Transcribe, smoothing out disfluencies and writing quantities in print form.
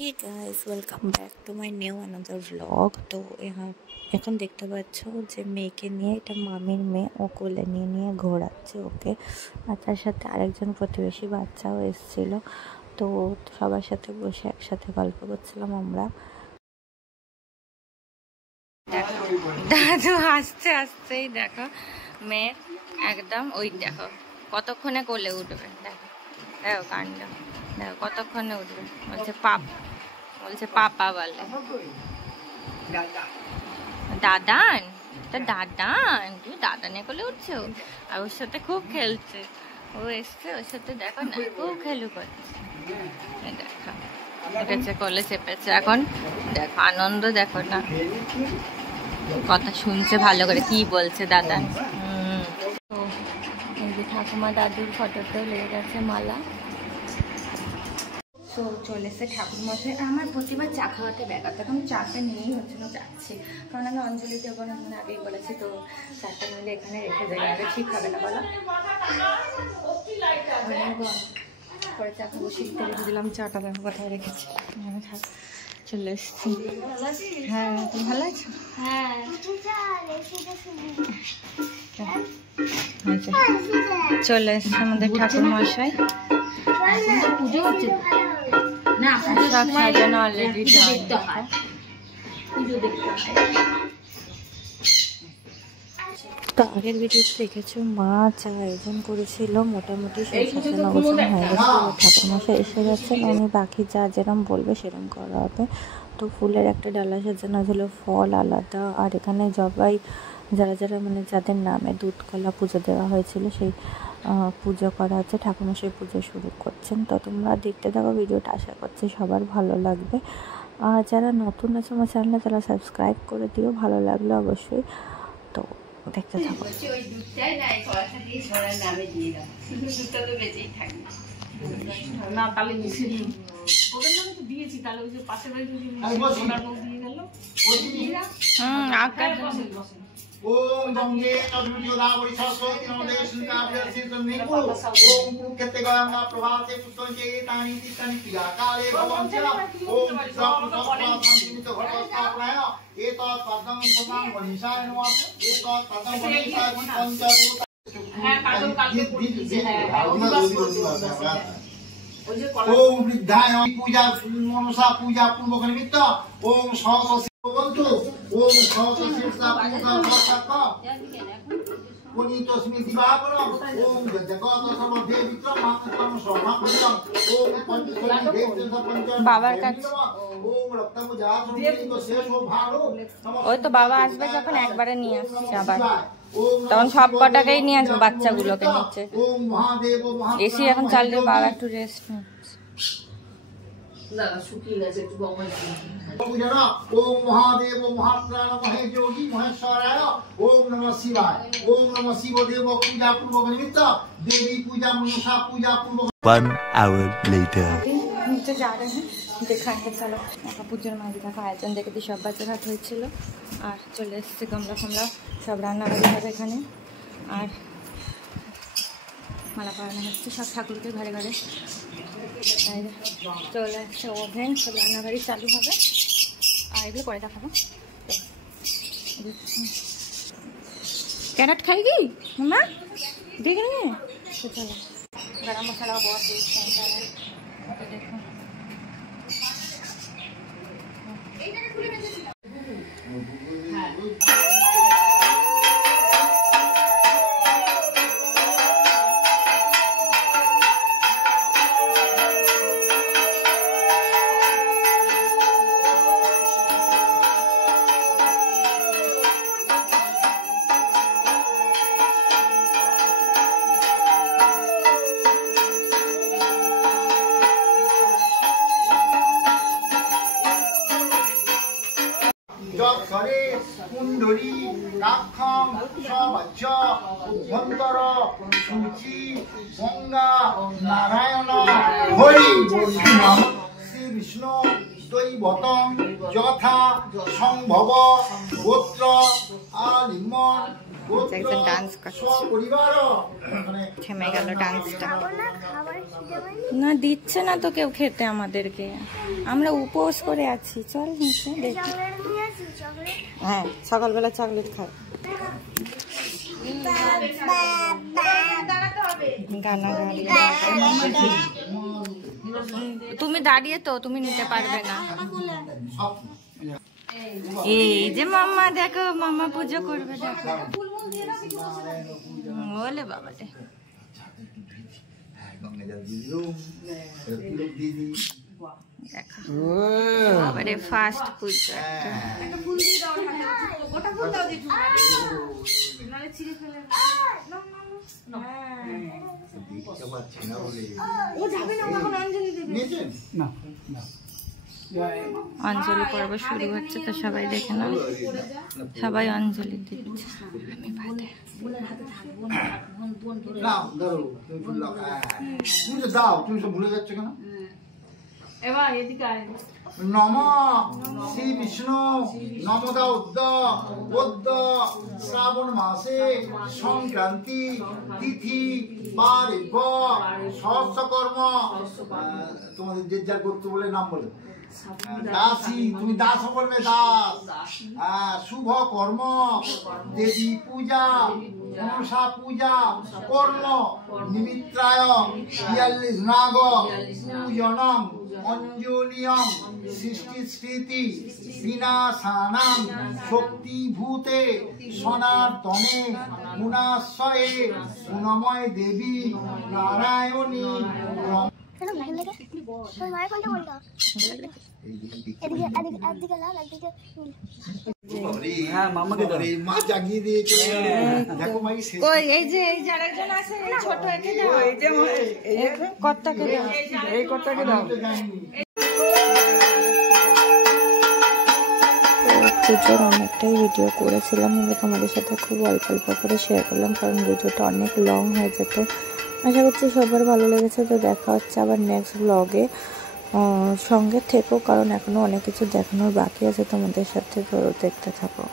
Hey guys, welcome back to my new another vlog। তো এখন দেখতে পাচ্ছ যে মেয়েকে নিয়ে, এটা মামির মেয়ে, ও কোলে নিয়ে নিয়ে ঘোরাচ্ছে ওকে। আর তার সাথে আরেকজন প্রতিবেশী বাচ্চাও এসেছিলো। তো সবার সাথে বসে একসাথে গল্প করছিলাম আমরা। দেখো দাদু হাসতে হাসতেই দেখো মেয়ে একদম ওই দেখো কতক্ষণে কোলে উঠবে। দেখো দেখো কাণ্ড, দেখো কতক্ষণে উঠবে। বলছে পাপা বলে দাদান, তা দাদান, তুমি দাদানে কোলে উঠছো। আর ওর সাথে খুব খেলছে, ও এসছে ওর সাথে, দেখো না খুব খেলু করছে। দেখো উঠেছে কোলে, চেপেছে এখন, দেখো আনন্দ, দেখো না কথা শুনছে ভালো করে, কি বলছে দাদান। তো এই যে ঠাকুমা দাদুর ফটোতেও লেগে গেছে মালা। তো চলে এসে ঠাকুর মশাই। আমার প্রতিবার চা খাওয়াতে ব্যাঘাত, এখন চাটা নিয়েই হচ্ছে না, যাচ্ছি কারণ আমি অঞ্জলি দেবো না, মানে আগেই বলেছি। তো চাটা মিলে এখানে রেখে যাই, আগে ঠিক হবে না বলো। পরে চা খাবো, শিখতে রেখে দিলাম চাটা, দেখো কোথায় রেখেছি। চলে এসছি। হ্যাঁ তুমি ভালো আছো? হ্যাঁ চলে এসছে আমাদের ঠাকুর মশাই। পুজো হচ্ছে না, সব সাজানো অলরেডি। তো আগের ভিডিওতে দেখেছো মা চা আয়োজন করেছিল, মোটামুটি সব সাজানো গোছানো হয়ে গেছে। ঠাকুরমশাই এসে গেছেন, উনি বাকি যা যেরকম বলবে সেরকম করা হবে। তো ফুলের একটা ডালা সাজানো হলো, ফল আলাদা, আর এখানে জবাই যারা যারা মানে যাদের নামে দুধ কলা পুজো দেওয়া হয়েছিল সেই পুজো করা হচ্ছে। ঠাকুরমশাই পুজো শুরু করছেন। তো তোমরা দেখতে থাকো ভিডিওটা, আশা করছি সবার ভালো লাগবে। আর যারা নতুন আছে আমার চ্যানেলে তারা সাবস্ক্রাইব করে দিও, ভালো লাগলে অবশ্যই। তো দেখতে থাকো। না তাহলে ওদের নামে তো দিয়েছি, তাহলে ওই যে পাশের বাড়ি দিয়ে গেল। ओम गंगे अद्भुतोदावरी सरस्वती नमोदे सुंदराभ्यर्थितं निगु ओम कुरुक्षेत्रे गंगा प्रभाते पुष्पंचे तानि तिष्ठन्ति प्रिया काले भवन्ति ओम संजीवित घटस्थापनाय एतत् पदं सदां वनिषाय नमः एतत् पदं वनिषाय पंचभूत হ্যাঁ কাজল কালকে পড়েছি। হ্যাঁ ओम वृद्धाय पूजा मनसा पूजा पूर्वक निमित्त ओम सहस्र भवन्तु ओम सहस्र शीर्षा पूजा वर्षक पुनीतस्मि दिवाकर ओम जगत सर्वधे विक्रम मातृतम शोभापतिम ओम पंचशली देवतेन पंच বাবার কাছে ओम रक्तम जासुनिको शेषो भारो ওই তো বাবা আসবে যখন একবারে নিয়ে আসছে, আবার তখন সব কটাকেই নিয়ে আসবো, বাচ্চাগুলোকে নিচ্ছে। এসি এখন চাললে বাবা একটু রেস্ট নিচ্ছে। ओम महादेव महाप्राण महेशयोगी महेश्वराय ओम नमः शिवाय ओम नमः शिव देव पूजा पूर्वक निमित्त देवी पूजा मनसा पूजा पूर्वक 1 hour later नीचे जा रहे हैं, देखाएंगे चलो। পুজোর মাঝে দেখো আয়োজন দেখে দিয়ে সব বাচ্চা ঘাট হয়েছিল, আর চলে এসছে গামলা ফামলা সব রান্নাবাড়ি হবে এখানে। আর মালা পরানো হচ্ছে সব ঠাকুরকে ঘরে ঘরে। চলে আসছে ওভেন, সব রান্নাবাড়ি চালু হবে। আর এগুলো পরে দেখাবো। ক্যারেট খাইগি মা দেখ নিয়ে, তো চলো গরম মশলা बहुत टेस्ट आता है। देखो जरे कुंडली राखम सवच्च उभंतर सूचि गंगा नारायण हरि श्री विष्णु दैवतम यथा संभव गोत्र आलिंगन একজন ডান্স করছে, থেমে গেল ডান্সটা। না দিচ্ছে না তো কেউ খেতে আমাদেরকে, আমরা উপোস করে আছি। চল নিচে দেখি। হ্যাঁ সকালবেলা চকলেট খাই। তুমি দাঁড়িয়ে তো, তুমি নিতে পারবে না। এই যে মাম্মা দেখো, মাম্মা পুজো করবে দেখো। বলে বাবা রে বাবারে ফাস্ট পুজো অঞ্জলি পর্ব শুরু হচ্ছে তো সবাই দেখে না, সবাই অঞ্জলি দিচ্ছে। নম শ্রী বিষ্ণু নমদা উদ্দ শ্রাবণ মাসে সংক্রান্তি তিথি পারিব সহস্রকর্ম। তোমাদের যে যার করতে বলে নাম বলে দাসী, তুমি দাস বলবে দাস। শুভ কর্ম দেবী পূজা মনসা পূজা কর্ম নিমিত্রায় ৪২ নাগ পূজনম অঞ্জলিয়ম সৃষ্টি স্মৃতি বিনাশানাং শক্তিভূতে সনাতনে গুণাশ্রয়ে গুণময় দেবী নারায়ণী। মা জাগিয়ে দিয়েছে। দেখো মা এই যে এই যে আরেকজন আছে, ছোট একে দাও, এই যে কর্তাকে দাও, এই কর্তাকে দাও। পুজোর অনেকটাই ভিডিও করেছিলাম, কিন্তু তোমাদের সাথে খুব অল্প অল্প করে শেয়ার করলাম, কারণ ভিডিওটা অনেক লং হয়ে যেত। আশা করছি সবার ভালো লেগেছে। তো দেখা হচ্ছে আবার নেক্সট ব্লগে। সঙ্গে থেকো, কারণ এখনো অনেক কিছু দেখানোর বাকি আছে তোমাদের সাথে, তো দেখতে থাকো।